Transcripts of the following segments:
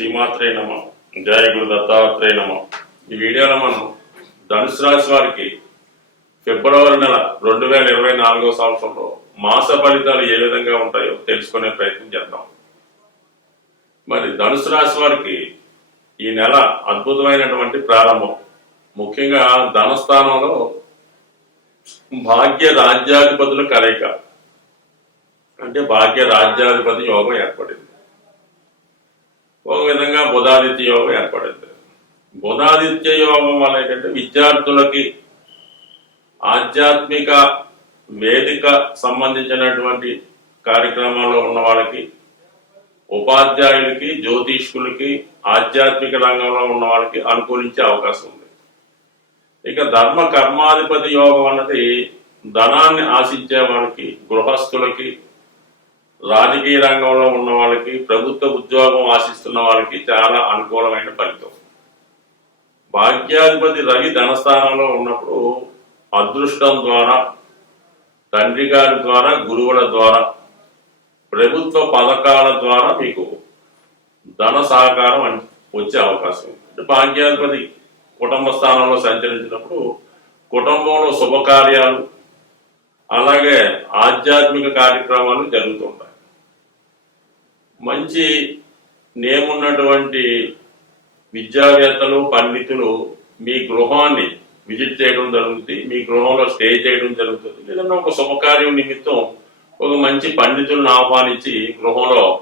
శ్రీమాత్రే నమ. జయ గురు దత్తాత్రేయ నమ. ఈ వీడియోలో మనం ధనుసు రాశి వారికి ఫిబ్రవరి నెల రెండు వేల ఇరవై నాలుగో సంవత్సరంలో మాస ఫలితాలు ఏ విధంగా ఉంటాయో తెలుసుకునే ప్రయత్నం చేద్దాం. మరి ధనుసు రాశి వారికి ఈ నెల అద్భుతమైనటువంటి ప్రారంభం. ముఖ్యంగా ధనస్థానంలో భాగ్య రాజ్యాధిపతుల కలయిక. అంటే భాగ్య రాజ్యాధిపతి యోగం ఏర్పడింది. ఒక విధంగా బుధాదిత్య యోగం ఏర్పడింది. బుధాదిత్య యోగం వల్ల ఏంటంటే విద్యార్థులకి ఆధ్యాత్మిక వేదిక సంబంధించినటువంటి కార్యక్రమాల్లో ఉన్న వాళ్ళకి ఉపాధ్యాయులకి జ్యోతిష్కులకి ఆధ్యాత్మిక రంగంలో ఉన్న వాళ్ళకి అనుకూలించే అవకాశం ఉంది. ఇక ధర్మ కర్మాధిపతి యోగం అన్నది ధనాన్ని ఆశించే వాళ్ళకి గృహస్థులకి రాజకీయ రంగంలో ఉన్న వాళ్ళకి ప్రభుత్వ ఉద్యోగం ఆశిస్తున్న వాళ్ళకి చాలా అనుకూలమైన ఫలితం. భాగ్యాధిపతి రవి ధనస్థానంలో ఉన్నప్పుడు అదృష్టం ద్వారా తండ్రి గారి ద్వారా గురువుల ద్వారా ప్రభుత్వ పథకాల ద్వారా మీకు ధన సహకారం వచ్చే అవకాశం ఉంది. భాగ్యాధిపతి కుటుంబ స్థానంలో సంచరించినప్పుడు కుటుంబంలో శుభకార్యాలు అలాగే ఆధ్యాత్మిక కార్యక్రమాలు జరుగుతుంటాయి. మంచి నేమున్నటువంటి విద్యావేత్తలు పండితులు మీ గృహాన్ని విజిట్ చేయడం జరుగుతుంది మీ గృహంలో స్టే చేయడం జరుగుతుంది. లేదన్నా ఒక శుభకార్యం నిమిత్తం ఒక మంచి పండితులను ఆహ్వానించి గృహంలో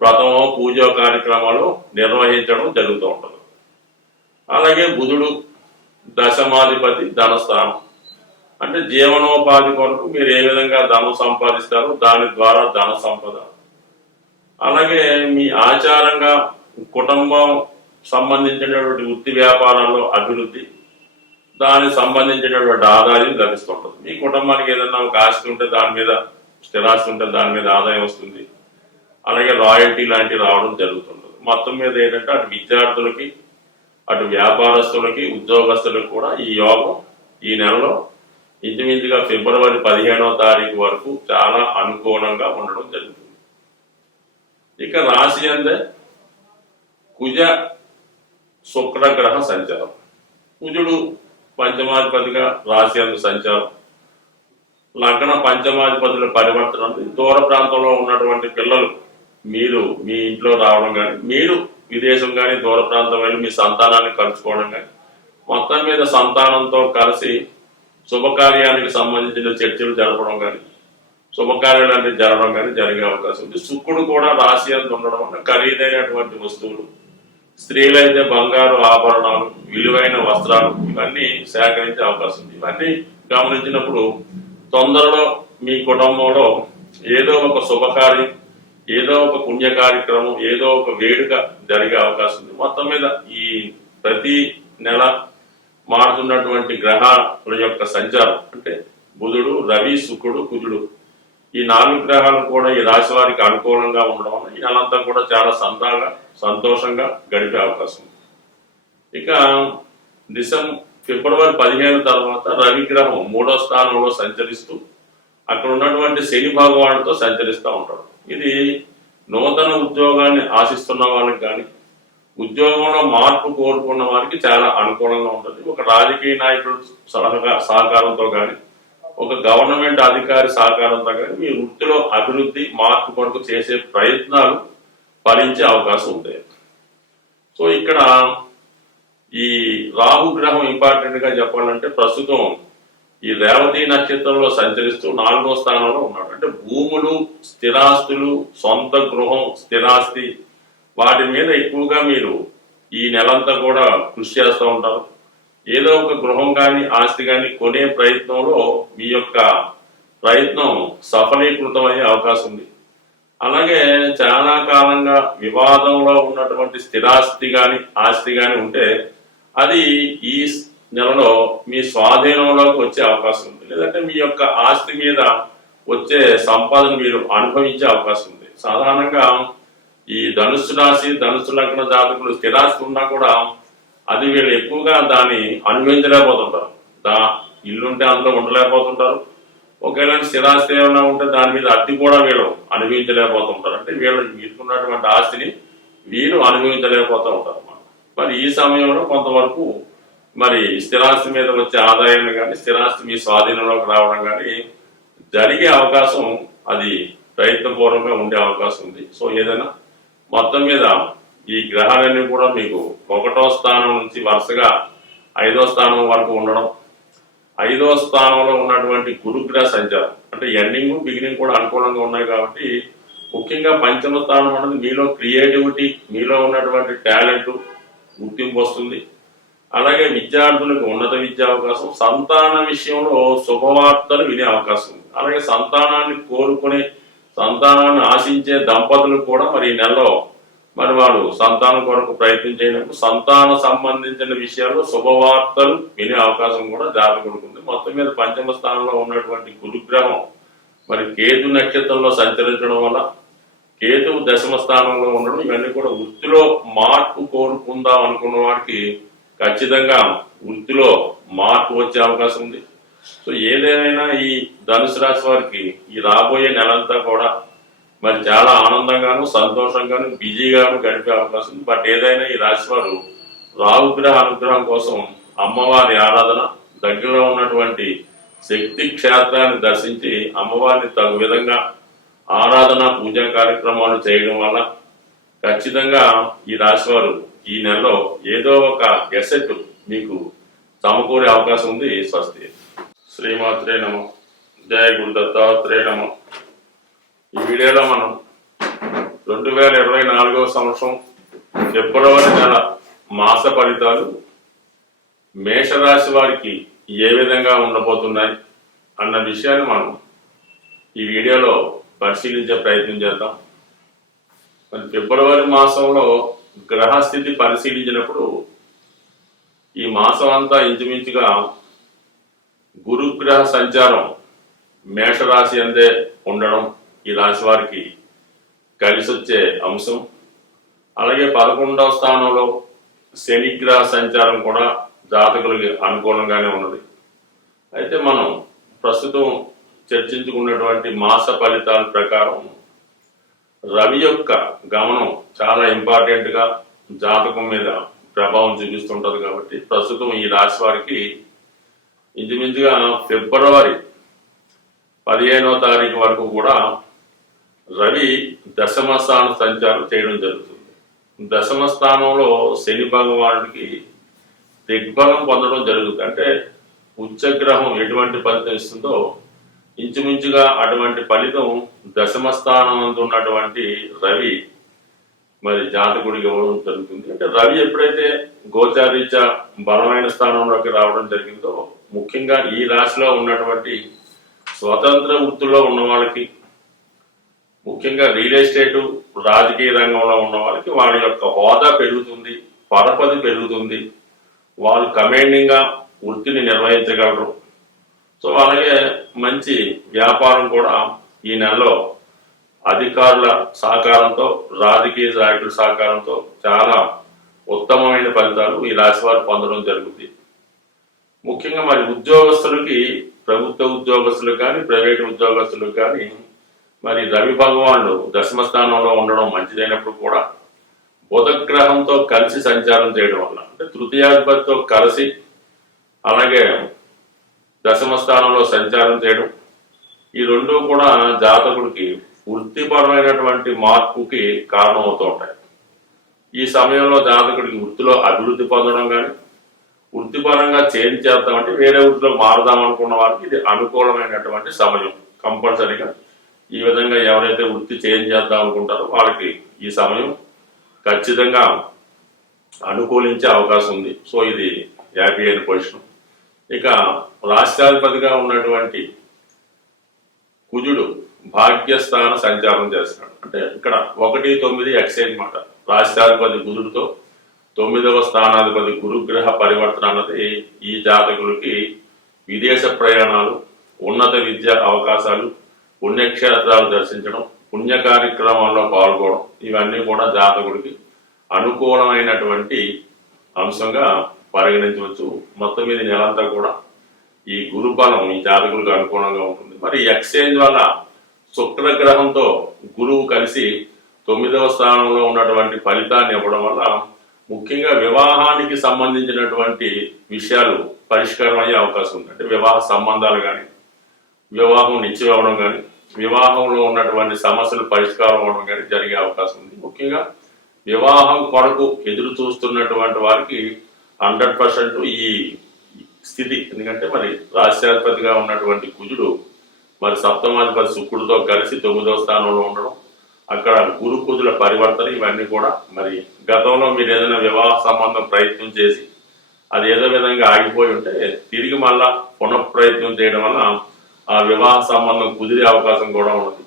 వ్రతమో పూజ కార్యక్రమాలు నిర్వహించడం జరుగుతూ ఉంటుంది. అలాగే బుధుడు దశమాధిపతి ధనస్థానం. అంటే జీవనోపాధి కొరకు మీరు ఏ విధంగా ధనం సంపాదిస్తారో దాని ద్వారా ధన సంపద. అలాగే మీ ఆచారంగా కుటుంబం సంబంధించినటువంటి వృత్తి వ్యాపారాల్లో అభివృద్ధి దానికి సంబంధించినటువంటి ఆదాయం లభిస్తుంటుంది. మీ కుటుంబానికి ఏదైనా ఒక ఆస్తి ఉంటే దాని మీద స్థిరాస్తి ఉంటే దాని మీద ఆదాయం వస్తుంది. అలాగే రాయల్టీ లాంటివి రావడం జరుగుతుంది మొత్తం మీద ఏంటంటే అటు విద్యార్థులకి అటు వ్యాపారస్తులకి ఉద్యోగస్తులకు కూడా ఈ యోగం ఈ నెలలో ఇంచుమించుగా ఫిబ్రవరి పదిహేనవ తారీఖు వరకు చాలా అనుకూలంగా ఉండడం జరుగుతుంది. ఇక రాశి అందే కుజ శుక్రగ్రహ సంచారం కుజుడు పంచమాధిపతిగా రాశి అందు సంచారం లగ్న పంచమాధిపతుల పరివర్తన ఉంది. దూర ప్రాంతంలో ఉన్నటువంటి పిల్లలు మీరు మీ ఇంట్లో రావడం కానీ మీరు విదేశం కానీ దూర ప్రాంతం వెళ్ళి మీ సంతానాన్ని కలుసుకోవడం కానీ మొత్తం మీద సంతానంతో కలిసి శుభకార్యానికి సంబంధించిన చర్చలు జరపడం కానీ శుభకార్యాలు అంటే జరగడం కానీ జరిగే అవకాశం ఉంది. శుక్రుడు కూడా రాశి అంత ఉండడం వల్ల ఖరీదైనటువంటి వస్తువులు స్త్రీలైతే బంగారు ఆభరణాలు విలువైన వస్త్రాలు ఇవన్నీ సేకరించే అవకాశం ఉంది. ఇవన్నీ గమనించినప్పుడు తొందరలో మీ కుటుంబంలో ఏదో ఒక శుభకార్యం ఏదో ఒక పుణ్య కార్యక్రమం ఏదో ఒక వేడుక జరిగే అవకాశం ఉంది. మొత్తం మీద ఈ ప్రతి నెల మారుతున్నటువంటి గ్రహాల యొక్క సంచారం అంటే బుధుడు రవి శుక్రుడు కుజుడు ఈ నాలుగు గ్రహాలు కూడా ఈ రాశి వారికి అనుకూలంగా ఉండడం వల్ల ఈ నెలంతా కూడా చాలా సరదాగా సంతోషంగా గడిపే అవకాశం ఉంది. ఇక డిసెంబర్ ఫిబ్రవరి పదిహేను తర్వాత రవిగ్రహం మూడో స్థానంలో సంచరిస్తూ అక్కడ ఉన్నటువంటి శని భగవానుడితో సంచరిస్తూ ఉంటాడు. ఇది నూతన ఉద్యోగాన్ని ఆశిస్తున్న వాళ్ళకి కానీ ఉద్యోగంలో మార్పు కోరుకున్న వారికి చాలా అనుకూలంగా ఉంటుంది. ఒక రాజకీయ నాయకుడు సలహా సహకారంతో కానీ ఒక గవర్నమెంట్ అధికారి సహకారంతో కానీ మీ వృత్తిలో అభివృద్ధి మార్పు కొరకు చేసే ప్రయత్నాలు ఫలించే అవకాశం ఉంది సో ఇక్కడ ఈ రాహు గ్రహం ఇంపార్టెంట్గా చెప్పాలంటే ప్రస్తుతం ఈ రేవతి నక్షత్రంలో సంచరిస్తూ నాలుగో స్థానంలో ఉన్నాడు. అంటే భూములు స్థిరాస్తులు సొంత గృహం స్థిరాస్తి వాటి మీద ఎక్కువగా మీరు ఈ నెలంతా కూడా కృషి చేస్తూ ఉంటారు. ఏదో ఒక గృహం కానీ ఆస్తి కానీ కొనే ప్రయత్నంలో మీ యొక్క ప్రయత్నం సఫలీకృతమయ్యే అవకాశం ఉంది. అలాగే చాలా కాలంగా వివాదంలో ఉన్నటువంటి స్థిరాస్తి కానీ ఆస్తి కానీ ఉంటే అది ఈ నెలలో మీ స్వాధీనంలోకి వచ్చే అవకాశం ఉంది. లేదంటే మీ యొక్క ఆస్తి మీద వచ్చే సంపాదన మీరు అనుభవించే అవకాశం ఉంది. సాధారణంగా ఈ ధనుసు రాశి ధనుసు లగ్న జాతకులు స్థిరాస్తి ఉన్నా కూడా అది వీళ్ళు ఎక్కువగా దాన్ని అనుభవించలేకపోతుంటారు దా ఇల్లుంటే అందులో ఉండలేకపోతుంటారు. ఒకవేళ స్థిరాస్తి ఏమైనా ఉంటే దాని మీద అద్దె కూడా వీళ్ళు అనుభవించలేకపోతుంటారు. అంటే వీళ్ళు వీళ్ళకున్నటువంటి ఆస్తిని వీళ్ళు అనుభవించలేకపోతూ ఉంటారు అన్నమాట. మరి ఈ సమయంలో కొంతవరకు మరి స్థిరాస్తి మీద వచ్చే ఆదాయాన్ని కానీ స్థిరాస్తి మీ స్వాధీనంలోకి రావడం కానీ జరిగే అవకాశం అది ప్రయత్నపూర్వకంగా ఉండే అవకాశం ఉంది. సో ఏదైనా మొత్తం మీద ఈ గ్రహాలన్నీ కూడా మీకు ఒకటో స్థానం నుంచి వరుసగా ఐదో స్థానం వరకు ఉండడం ఐదో స్థానంలో ఉన్నటువంటి గురుగ్రహ సంచారం. అంటే ఎండింగ్ బిగినింగ్ కూడా అనుకూలంగా ఉన్నాయి కాబట్టి ముఖ్యంగా పంచమ స్థానం అనేది మీలో క్రియేటివిటీ మీలో ఉన్నటువంటి టాలెంట్ గుర్తింపు వస్తుంది. అలాగే విద్యార్థులకు ఉన్నత విద్యా అవకాశం సంతాన విషయంలో శుభవార్తలు వినే అవకాశం ఉంది. అలాగే సంతానాన్ని కోరుకునే సంతానాన్ని ఆశించే దంపతులు కూడా మరి ఈ నెలలో మరి వాడు సంతానం కొరకు ప్రయత్నం చేయనప్పుడు సంతాన సంబంధించిన విషయాల్లో శుభవార్తలు వినే అవకాశం కూడా జాతకుడికి ఉంది. మొత్తం మీద పంచమ స్థానంలో ఉన్నటువంటి గురుగ్రహం మరి కేతు నక్షత్రంలో సంచరించడం వల్ల కేతువు దశమ స్థానంలో ఉండడం ఇవన్నీ కూడా వృత్తిలో మార్పు కోరుకుందాం అనుకున్న వారికి ఖచ్చితంగా వృత్తిలో మార్పు వచ్చే అవకాశం ఉంది. సో ఏదేమైనా ఈ ధనుసు రాశి వారికి ఈ రాబోయే నెలంతా కూడా మరి చాలా ఆనందంగాను సంతోషంగాను బిజీగాను గడిపే అవకాశం ఉంది. బట్ ఏదైనా ఈ రాశి వారు రాహుగ్రహ అనుగ్రహం కోసం అమ్మవారి ఆరాధన దగ్గరలో ఉన్నటువంటి శక్తి క్షేత్రాన్ని దర్శించి అమ్మవారిని తగు విధంగా ఆరాధన పూజా కార్యక్రమాలు చేయడం వల్ల ఖచ్చితంగా ఈ రాశి వారు ఈ నెలలో ఏదో ఒక గెసెట్ మీకు సమకూరే అవకాశం ఉంది. స్వస్తి. శ్రీమాత్రే నమ. జయ గురు దత్తాత్రేయ నమ. ఈ వీడియోలో మనం రెండు వేల ఇరవై నాలుగవ సంవత్సరం ఫిబ్రవరి నెల మాస ఫలితాలు మేషరాశి వారికి ఏ విధంగా ఉండబోతున్నాయి అన్న విషయాన్ని మనం ఈ వీడియోలో పరిశీలించే ప్రయత్నం చేద్దాం. మరి ఫిబ్రవరి మాసంలో గ్రహస్థితి పరిశీలించినప్పుడు ఈ మాసం అంతా ఇంచుమించుగా గురుగ్రహ సంచారం మేషరాశి అందే ఉండడం. ఈ రాశి వారికి కలిసి వచ్చే అంశం. అలాగే పదకొండవ స్థానంలో శనిగ్రహ సంచారం కూడా జాతకులకి అనుకూలంగానే ఉన్నది. అయితే మనం ప్రస్తుతం చర్చించుకున్నటువంటి మాస ఫలితాల ప్రకారం రవి యొక్క గమనం చాలా ఇంపార్టెంట్గా జాతకం మీద ప్రభావం చూపిస్తుంటుంది కాబట్టి ప్రస్తుతం ఈ రాశి వారికి ఇంచుమించుగా ఫిబ్రవరి పదిహేనవ తారీఖు వరకు కూడా రవి దశమ స్థాన సంచారం చేయడం జరుగుతుంది. దశమ స్థానంలో శని భగవానుడికి దిగ్బలం పొందడం జరుగుతుంది. అంటే ఉచ్చగ్రహం ఎటువంటి ఫలితం ఇస్తుందో ఇంచుమించుగా అటువంటి ఫలితం దశమ స్థానం ఉన్నటువంటి రవి మరి జాతకుడికి ఇవ్వడం జరుగుతుంది. అంటే రవి ఎప్పుడైతే గోచారీత్యా బలమైన స్థానంలోకి రావడం జరిగిందో ముఖ్యంగా ఈ రాశిలో ఉన్నటువంటి స్వతంత్ర వృత్తుల్లో ఉన్న వాళ్ళకి ముఖ్యంగా రియల్ ఎస్టేట్ రాజకీయ రంగంలో ఉన్న వాళ్ళకి వాళ్ళ యొక్క హోదా పెరుగుతుంది పరపతి పెరుగుతుంది. వాళ్ళు కమాండింగ్గా వృత్తిని నిర్వహించగలరు. సో అలాగే మంచి వ్యాపారం కూడా ఈ నెలలో అధికారుల సహకారంతో రాజకీయ నాయకుల సహకారంతో చాలా ఉత్తమమైన ఫలితాలు ఈ రాశి వారు పొందడం జరుగుతుంది ముఖ్యంగా మరి ఉద్యోగస్తులకి ప్రభుత్వ ఉద్యోగస్తులకు కానీ ప్రైవేట్ ఉద్యోగస్తులకు కానీ మరి రవి భగవానుడు దశమ స్థానంలో ఉండడం మంచిదైనప్పుడు కూడా బుధగ్రహంతో కలిసి సంచారం చేయడం వల్ల అంటే తృతీయాధిపతితో కలిసి అలాగే దశమ స్థానంలో సంచారం చేయడం ఈ రెండు కూడా జాతకుడికి వృత్తిపరమైనటువంటి మార్పుకి కారణమవుతూ ఉంటాయి. ఈ సమయంలో జాతకుడికి వృత్తిలో అభివృద్ధి పొందడం కానీ వృత్తిపరంగా చేంజ్ చేద్దామంటే వేరే వృత్తిలో మారుదాం అనుకున్న వారికి ఇది అనుకూలమైనటువంటి సమయం కంపల్సరీగా. ఈ విధంగా ఎవరైతే వృత్తి చేంజ్ చేద్దాం అనుకుంటారో వాళ్ళకి ఈ సమయం ఖచ్చితంగా అనుకూలించే అవకాశం ఉంది. సో ఇది హ్యాపీ అయిన పొజిషన్ ఇక రాష్ట్రాధిపతిగా ఉన్నటువంటి కుజుడు భాగ్యస్థాన సంచారం చేస్తున్నాడు అంటే ఇక్కడ ఒకటి తొమ్మిది ఎక్సైజ్ మాట. రాష్ట్రాధిపతి కుజుడితో తొమ్మిదవ స్థానాధిపతి గురుగ్రహ పరివర్తన అన్నది ఈ జాతకులకి విదేశ ప్రయాణాలు ఉన్నత విద్య అవకాశాలు పుణ్యక్షేత్రాలు దర్శించడం పుణ్య కార్యక్రమాల్లో పాల్గొనడం ఇవన్నీ కూడా జాతకుడికి అనుకూలమైనటువంటి అంశంగా పరిగణించవచ్చు. మొత్తం మీద నెలంతా కూడా ఈ గురుబలం ఈ జాతకులకు అనుకూలంగా ఉంటుంది. మరి ఎక్స్చేంజ్ వల్ల శుక్రగ్రహంతో గురువు కలిసి తొమ్మిదవ స్థానంలో ఉన్నటువంటి ఫలితాన్ని ఇవ్వడం వల్ల ముఖ్యంగా వివాహానికి సంబంధించినటువంటి విషయాలు పరిష్కారం అయ్యే అవకాశం ఉంది. అంటే వివాహ సంబంధాలు కానీ వివాహం నిశ్చయం అవ్వడం కానీ వివాహంలో ఉన్నటువంటి సమస్యలు పరిష్కారం అవ్వడం కానీ జరిగే అవకాశం ఉంది. ముఖ్యంగా వివాహం కొరకు ఎదురు చూస్తున్నటువంటి వారికి హండ్రెడ్ పర్సెంట్ ఈ స్థితి ఎందుకంటే మరి రాష్ట్రాధిపతిగా ఉన్నటువంటి కుజుడు మరి సప్తమాధిపతి శుక్రుడితో కలిసి తొమ్మిదో స్థానంలో ఉండడం అక్కడ గురు కుజుల పరివర్తన ఇవన్నీ కూడా మరి గతంలో మీరు ఏదైనా వివాహ సంబంధం ప్రయత్నం చేసి అది ఏదో విధంగా ఆగిపోయి ఉంటే తిరిగి మళ్ళా పునఃప్రయత్నం చేయడం వల్ల ఆ వివాహ సంబంధం కుదిరే అవకాశం కూడా ఉన్నది.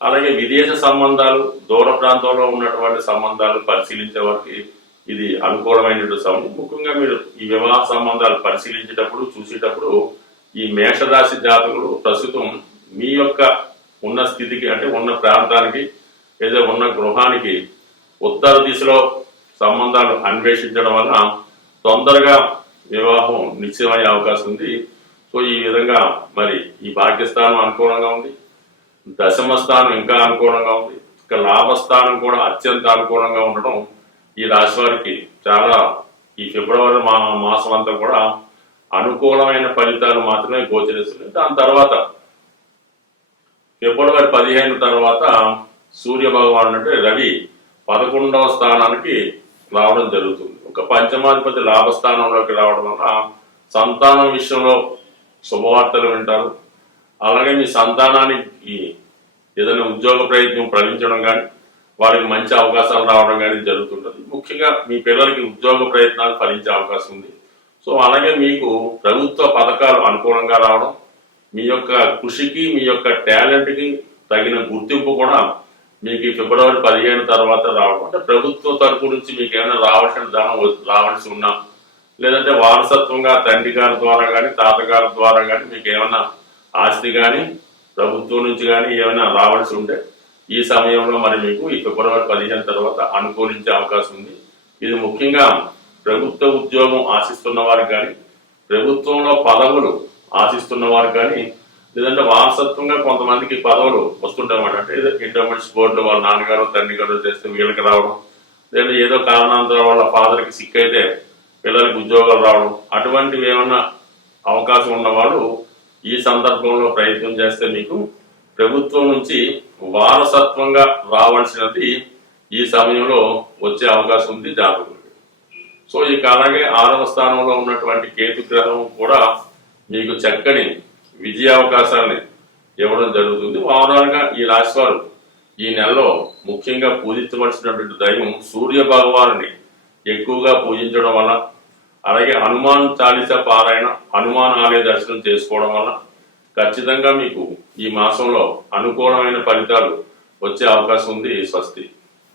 అలాగే విదేశ సంబంధాలు దూర ప్రాంతంలో ఉన్నటువంటి సంబంధాలు పరిశీలించే వారికి ఇది అనుకూలమైనటువంటి సమయం. ముఖ్యంగా మీరు ఈ వివాహ సంబంధాలు పరిశీలించేటప్పుడు చూసేటప్పుడు ఈ మేషరాశి జాతకులు ప్రస్తుతం మీ యొక్క ఉన్న స్థితికి అంటే ఉన్న ప్రాంతానికి లేదా ఉన్న గృహానికి ఉత్తర దిశలో సంబంధాలు అన్వేషించడం వలన తొందరగా వివాహం నిశ్చయమయ్యే అవకాశం ఉంది. సో ఈ విధంగా మరి ఈ భాగ్యస్థానం అనుకూలంగా ఉంది. దశమ స్థానం ఇంకా అనుకూలంగా ఉంది. ఇక లాభస్థానం కూడా అత్యంత అనుకూలంగా ఉండడం ఈ రాశి వారికి చాలా ఈ ఫిబ్రవరి మా మాసం అంతా కూడా అనుకూలమైన ఫలితాలు మాత్రమే గోచరిస్తున్నాయి. దాని తర్వాత ఫిబ్రవరి పదిహేను తర్వాత సూర్య భగవాన్ అంటే రవి పదకొండవ స్థానానికి రావడం జరుగుతుంది. ఒక పంచమాధిపతి లాభస్థానంలోకి రావడం వల్ల సంతానం విషయంలో శుభవార్తలు వింటారు. అలాగే మీ సంతానానికి ఏదైనా ఉద్యోగ ప్రయత్నం ఫలించడం కానీ వారికి మంచి అవకాశాలు రావడం కానీ జరుగుతుంటుంది. ముఖ్యంగా మీ పిల్లలకి ఉద్యోగ ప్రయత్నాలు ఫలించే అవకాశం ఉంది. సో అలాగే మీకు ప్రభుత్వ పథకాలు అనుకూలంగా రావడం మీ యొక్క కృషికి మీ యొక్క టాలెంట్కి తగిన గుర్తింపు కూడా మీకు ఫిబ్రవరి పదిహేను తర్వాత రావడం. అంటే ప్రభుత్వ తరపు నుంచి మీకు ఏమైనా రావాల్సిన ధనం రావాల్సి ఉన్నా లేదంటే వారసత్వంగా తండ్రి గారి ద్వారా కానీ తాతగారి ద్వారా కానీ మీకు ఏమైనా ఆస్తి కానీ ప్రభుత్వం నుంచి కానీ ఏమైనా రావాల్సి ఉంటే ఈ సమయంలో మరి మీకు ఈ ఫిబ్రవరి పదిహేను తర్వాత అనుకూలించే అవకాశం ఉంది. ఇది ముఖ్యంగా ప్రభుత్వ ఉద్యోగం ఆశిస్తున్న వారికి కానీ ప్రభుత్వంలో పదవులు ఆశిస్తున్న వారికి కానీ లేదంటే వారసత్వంగా కొంతమందికి పదవులు వస్తుంటాయన్నమాట అంటే ఏదో ఇంటర్మీడియట్ బోర్డులో వాళ్ళ నాన్నగారు తండ్రి గారు చేస్తే వీళ్ళకి రావడం లేదా ఏదో కారణాంతరం వాళ్ళ ఫాదర్కి సిక్ అయితే పిల్లలకి ఉద్యోగాలు రావడం అటువంటివి ఏమన్నా అవకాశం ఉన్నవాళ్ళు ఈ సందర్భంలో ప్రయత్నం చేస్తే మీకు ప్రభుత్వం నుంచి వారసత్వంగా రావాల్సినది ఈ సమయంలో వచ్చే అవకాశం ఉంది జాతకులకి సో ఇక అలాగే ఆరవ స్థానంలో ఉన్నటువంటి కేతు గ్రహం కూడా మీకు చక్కని విజయావకాశాన్ని ఇవ్వడం జరుగుతుంది. ఓవరాల్గా ఈ రాశి వారు ఈ నెలలో ముఖ్యంగా పూజించవలసినటువంటి దైవం సూర్య భగవానుని ఎక్కువగా పూజించడం వల్ల అలాగే హనుమాన్ చాలీస పారాయణ హనుమాన్ ఆలయ దర్శనం చేసుకోవడం వల్ల ఖచ్చితంగా మీకు ఈ మాసంలో అనుకూలమైన ఫలితాలు వచ్చే అవకాశం ఉంది స్వస్తి.